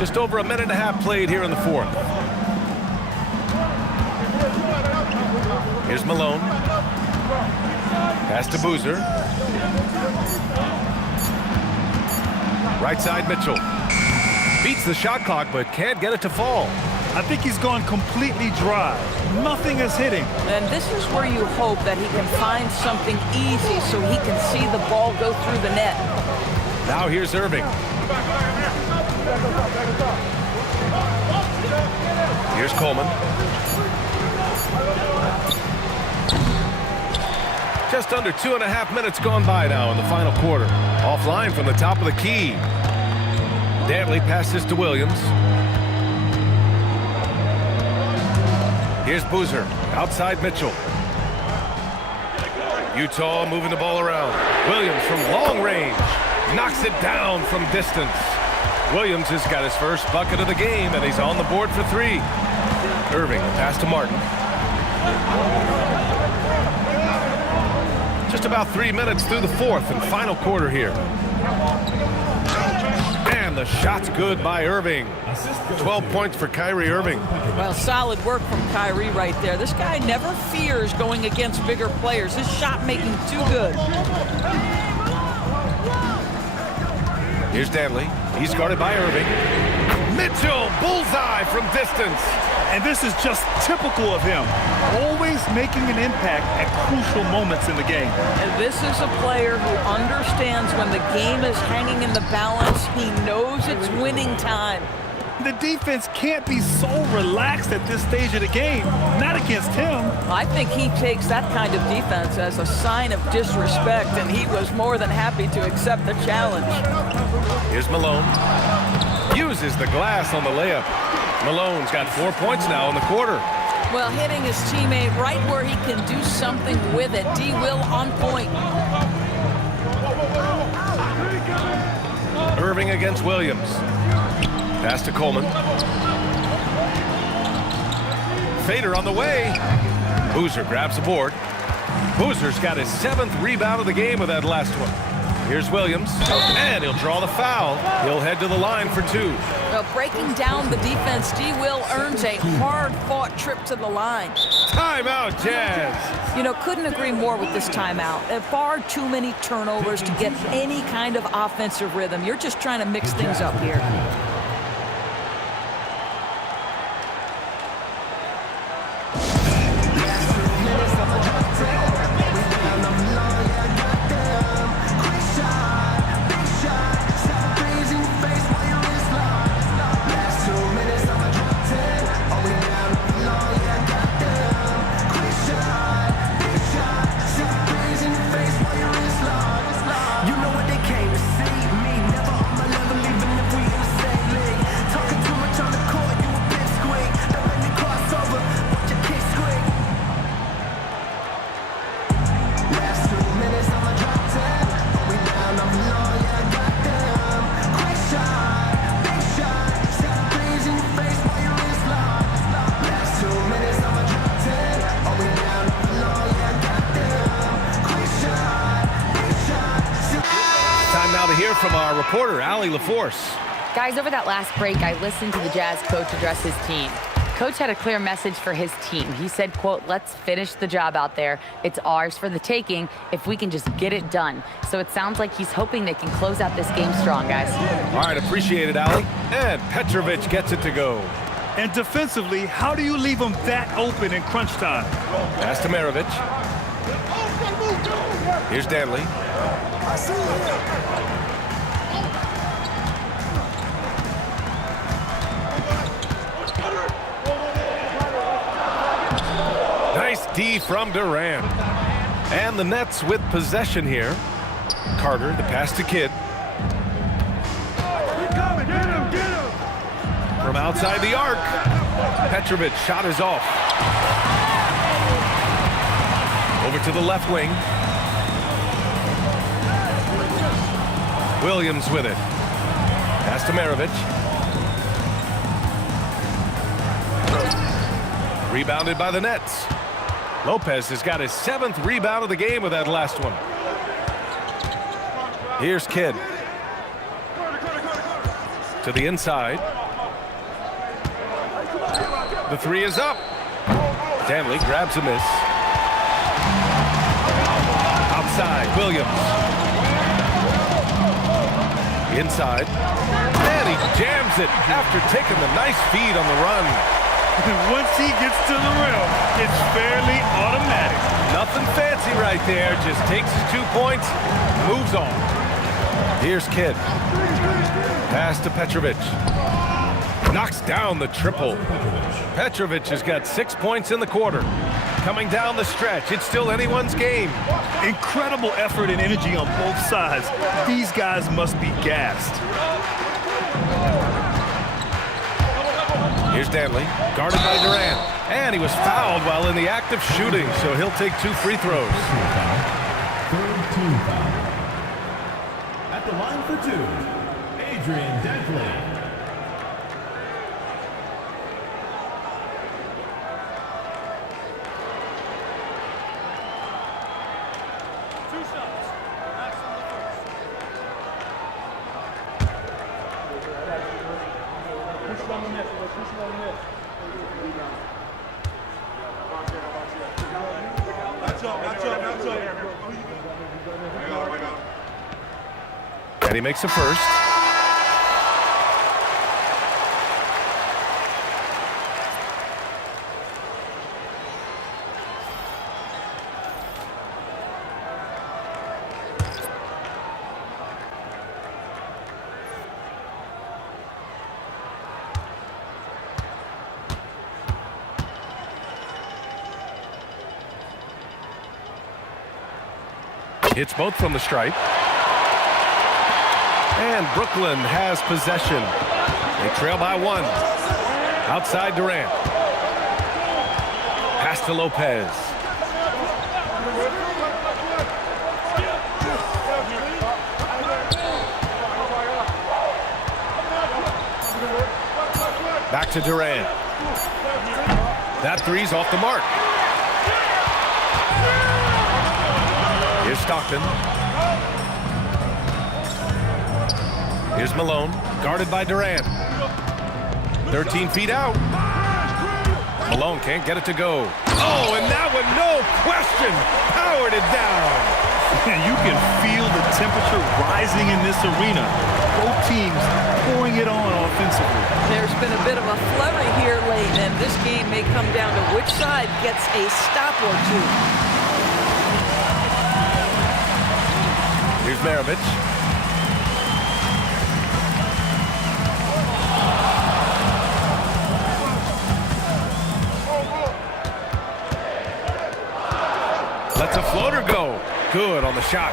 Just over a minute and a half played here in the 4th. Here's Malone. Pass to Boozer. Right side, Mitchell. Beats the shot clock, but can't get it to fall. I think he's gone completely dry. Nothing is hitting. And this is where you hope that he can find something easy so he can see the ball go through the net. Now here's Irving. Here's Coleman. Just under 2.5 minutes gone by now in the final quarter. Offline from the top of the key. Dantley passes to Williams. Here's Boozer. Outside Mitchell. Utah moving the ball around. Williams from long range. Knocks it down from distance. Williams has got his first bucket of the game, and he's on the board for 3. Irving, pass to Martin. Just about 3 minutes through the 4th and final quarter here. And the shot's good by Irving. 12 points for Kyrie Irving. Well, solid work from Kyrie right there. This guy never fears going against bigger players. His shot making too good. Here's Dantley. He's guarded by Irving. Mitchell, bullseye from distance. And this is just typical of him. Always making an impact at crucial moments in the game. And this is a player who understands when the game is hanging in the balance. He knows it's winning time. The defense can't be so relaxed at this stage of the game. Not against him. I think he takes that kind of defense as a sign of disrespect, and he was more than happy to accept the challenge. Here's Malone. Uses the glass on the layup. Malone's got 4 points now in the quarter. Well, hitting his teammate right where he can do something with it. D. Will on point. Irving against Williams. Pass to Coleman. Fader on the way. Boozer grabs the board. Boozer's got his 7th rebound of the game with that last one. Here's Williams, and he'll draw the foul. He'll head to the line for 2. Well, breaking down the defense, D. Will earns a hard-fought trip to the line. Timeout, Jazz. You know, couldn't agree more with this timeout. Far too many turnovers to get any kind of offensive rhythm. You're just trying to mix things up here. From our reporter, Allie LaForce. Guys, over that last break, I listened to the Jazz coach address his team. Coach had a clear message for his team. He said, quote, let's finish the job out there. It's ours for the taking if we can just get it done. So it sounds like he's hoping they can close out this game strong, guys. All right, appreciate it, Allie. And Petrovic gets it to go. And defensively, how do you leave them that open in crunch time? Pass to Maravich. Here's Danley. Nice D from Durant. And the Nets with possession here. Carter, the pass to Kidd. From outside the arc. Petrovic shot is off. Over to the left wing. Williams with it. Pass to Maravich. Rebounded by the Nets. Lopez has got his 7th rebound of the game with that last one. Here's Kidd. To the inside. The 3 is up. Danley grabs a miss. Outside, Williams. Inside. And he jams it after taking the nice feed on the run. Once he gets to the rim, it's fairly automatic. Nothing fancy right there. Just takes his 2 points, moves on. Here's Kidd. Pass to Petrovic. Knocks down the triple. Petrovic has got 6 points in the quarter. Coming down the stretch, it's still anyone's game. Incredible effort and energy on both sides. These guys must be gassed. Here's Danley, guarded by Durant. And he was fouled while in the act of shooting, so he'll take 2 free throws. Third team foul. At the line for 2, Adrian Dantley. And he makes a first. Hits both from the stripe. And Brooklyn has possession. They trail by 1. Outside Durant. Pass to Lopez. Back to Durant. That three's off the mark. Here's Stockton. Here's Malone, guarded by Durant. 13 feet out. Malone can't get it to go. Oh, and that one, no question, powered it down. You can feel the temperature rising in this arena. Both teams pouring it on offensively. There's been a bit of a flurry here late, and this game may come down to which side gets a stop or two. Here's Maravich. Lets a floater go. Good on the shot.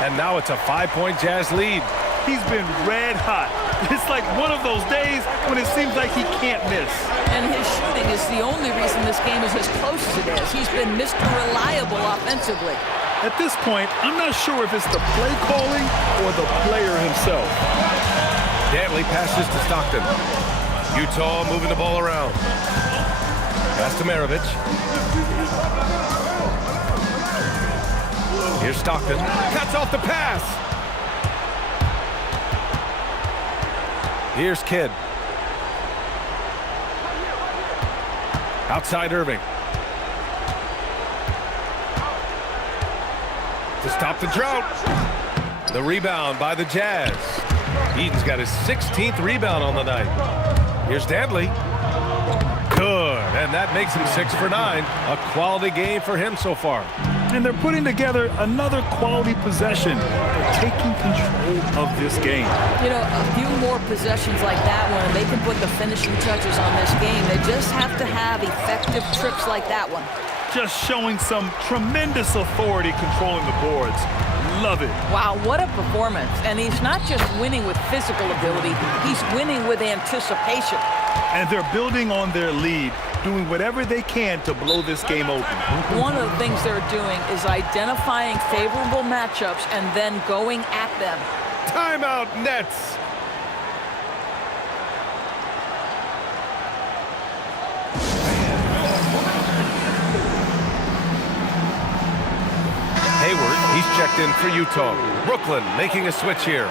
And now it's a 5-point Jazz lead. He's been red hot. It's like one of those days when it seems like he can't miss. And his shooting is the only reason this game is as close as it is. He's been Mr. Reliable offensively. At this point, I'm not sure if it's the play calling or the player himself. Dantley passes to Stockton. Utah moving the ball around. Pass to Maravich. Here's Stockton. Cuts off the pass. Here's Kidd. Outside Irving. To stop the drought. The rebound by the Jazz. Eaton's got his 16th rebound on the night. Here's Dantley. Good, and that makes him 6 for 9. A quality game for him so far. And they're putting together another quality possession. They're taking control of this game. You know, a few more possessions like that one, and they can put the finishing touches on this game. They just have to have effective trips like that one. Just showing some tremendous authority controlling the boards. Love it. Wow, what a performance. And he's not just winning with physical ability, he's winning with anticipation. And they're building on their lead, doing whatever they can to blow this game open. One of the things they're doing is identifying favorable matchups and then going at them. Timeout, Nets. Hayward, he's checked in for Utah. Brooklyn making a switch here.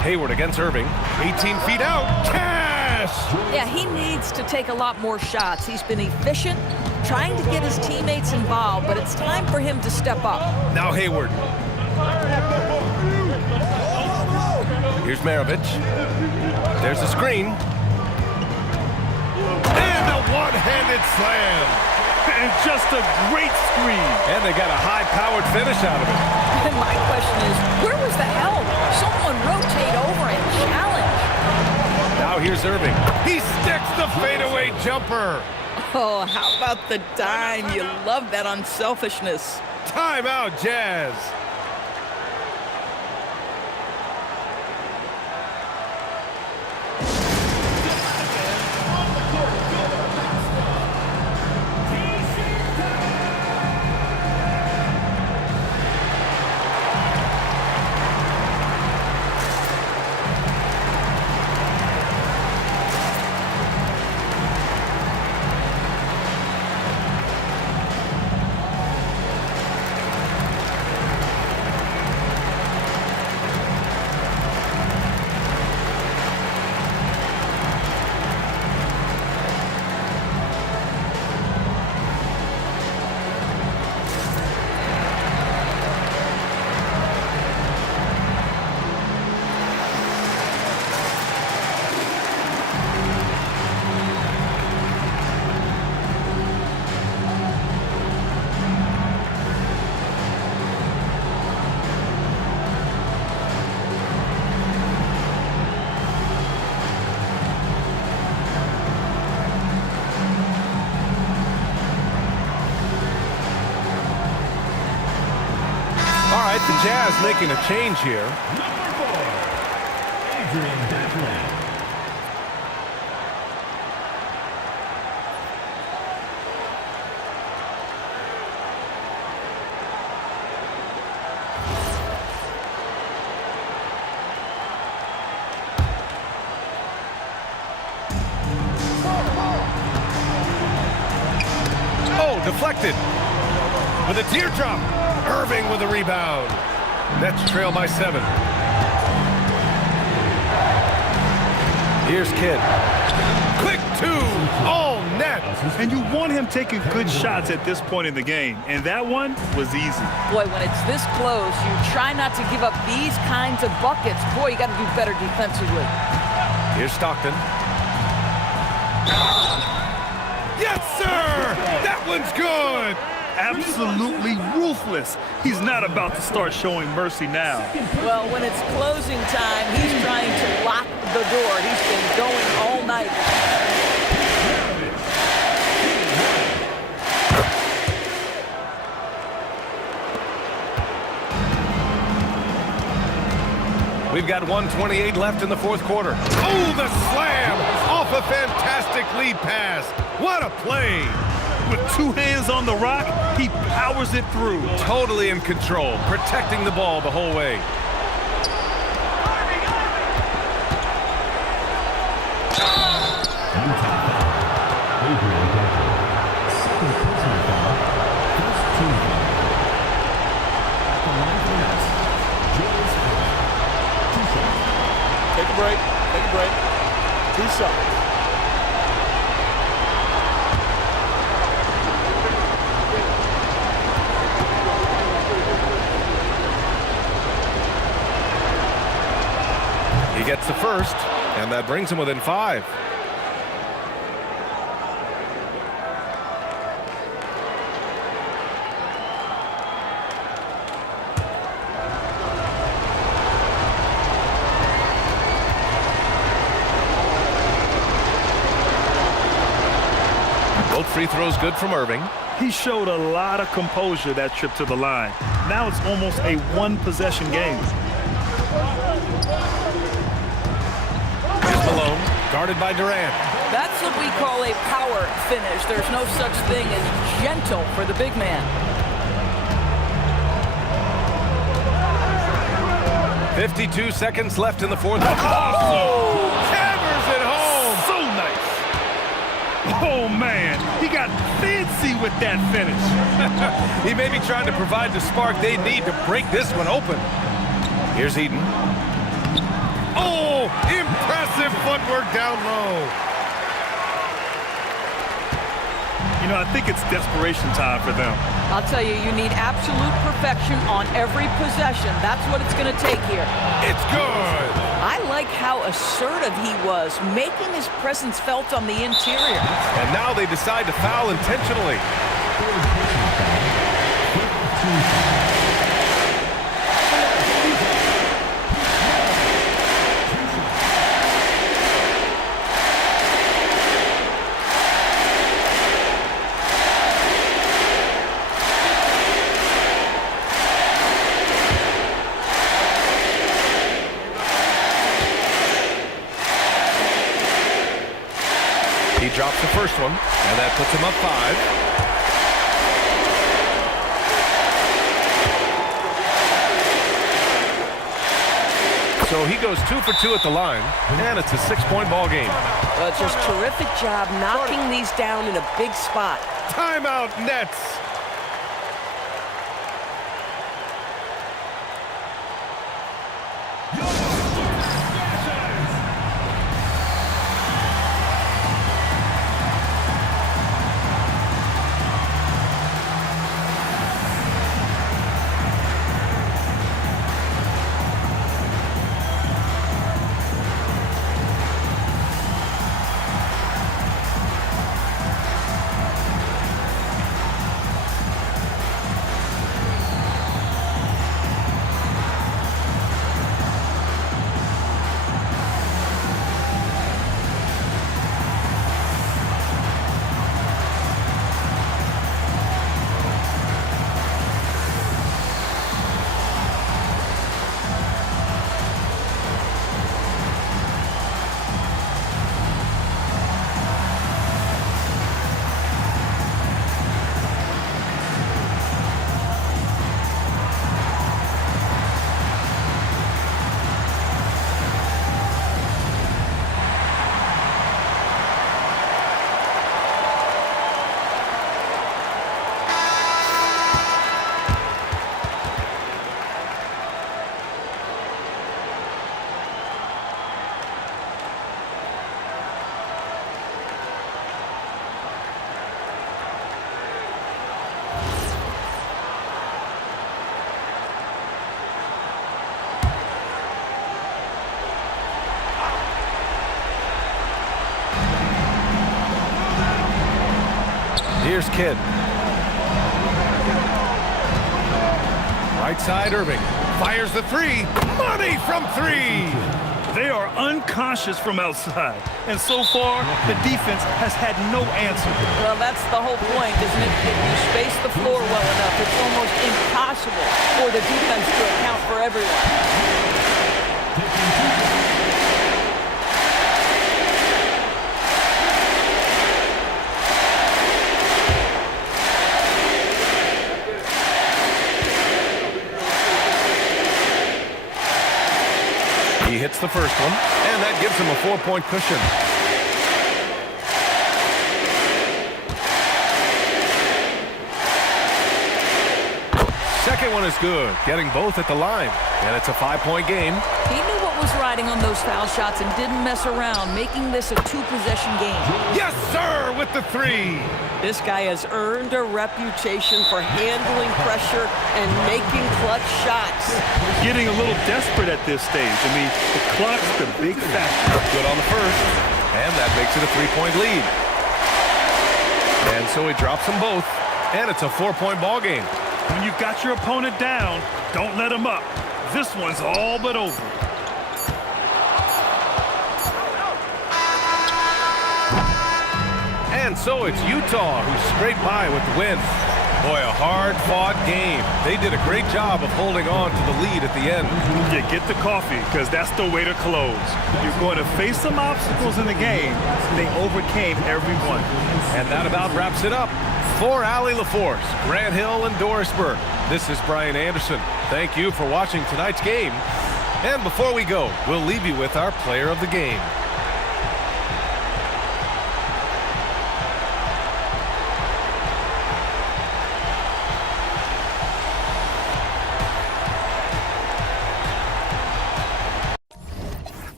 Hayward against Irving. 18 feet out. Cash! Yeah, he needs to take a lot more shots. He's been efficient, trying to get his teammates involved, but it's time for him to step up. Now Hayward. Here's Maravich. There's a screen. And a one-handed slam. And just a great screen. And they got a high-powered finish out of it. And my question is, where was the help? Someone rotate over and challenge. Now here's Irving. He sticks the fadeaway jumper. Oh, how about the dime? You love that unselfishness. Timeout, Jazz. right, the Jazz making a change here. Number 4, Adrian Beckman. Oh, deflected. With a teardrop. Irving with a rebound. Nets trail by 7. Here's Kidd. Quick 2. All net. And you want him taking good shots at this point in the game, and that one was easy. Boy, when it's this close, you try not to give up these kinds of buckets. Boy, you got to do better defensively. Here's Stockton. Yes, sir! That one's good! Absolutely ruthless. He's not about to start showing mercy now. Well, when it's closing time, he's trying to lock the door. He's been going all night. We've got 1:28 left in the fourth quarter. Oh, the slam! Off a fantastic lead pass. What a play! With 2 hands on the rock, he powers it through. Totally in control, protecting the ball the whole way. Adrian Beckman. Second personal foul. First team foul. At the line for the Nets, Julius Randle. 2 shots. Take a break. Take a break. 2 shots. He gets the first, and that brings him within 5. Both free throws good from Irving. He showed a lot of composure that trip to the line. Now it's almost a one-possession game. Here's Malone, guarded by Durant. That's what we call a power finish. There's no such thing as gentle for the big man. 52 seconds left in the fourth. Oh! Hammers it home! So nice. Oh, man. He got fancy with that finish. He may be trying to provide the spark they need to break this one open. Here's Eaton. Oh, impressive footwork down low. You know, I think it's desperation time for them. I'll tell you, you need absolute perfection on every possession. That's what it's going to take here. It's good. I like how assertive he was, making his presence felt on the interior. And now they decide to foul intentionally. Third personal foul. Fifth team foul. He drops the first one, and that puts him up 5. So he goes 2 for 2 at the line, and it's a 6-point ball game. Well, just terrific job knocking these down in a big spot. Timeout, Nets. Here's Kidd. Right side, Irving. Fires the three. Money from three. They are unconscious from outside. And so far, the defense has had no answer. Well, that's the whole point, isn't it? If you space the floor well enough, it's almost impossible for the defense to account for everyone. He hits the first one, and that gives him a 4-point cushion. Second one is good, getting both at the line, and it's a 5-point game. He knew what was riding on those foul shots and didn't mess around, making this a 2-possession game. Yes, sir, with the three. This guy has earned a reputation for handling pressure and making clutch shots. Getting a little desperate at this stage. I mean, the clock's the big factor. Good on the first, and that makes it a 3-point lead. And so he drops them both, and it's a 4-point ball game. When you've got your opponent down, don't let him up. This one's all but over. And so it's Utah who scraped by with the win. Boy, a hard-fought game. They did a great job of holding on to the lead at the end. Yeah, get the coffee, because that's the way to close. You're going to face some obstacles in the game. They overcame every one. And that about wraps it up. For Allie LaForce, Grant Hill, and Dorisburg, this is Brian Anderson. Thank you for watching tonight's game. And before we go, we'll leave you with our player of the game.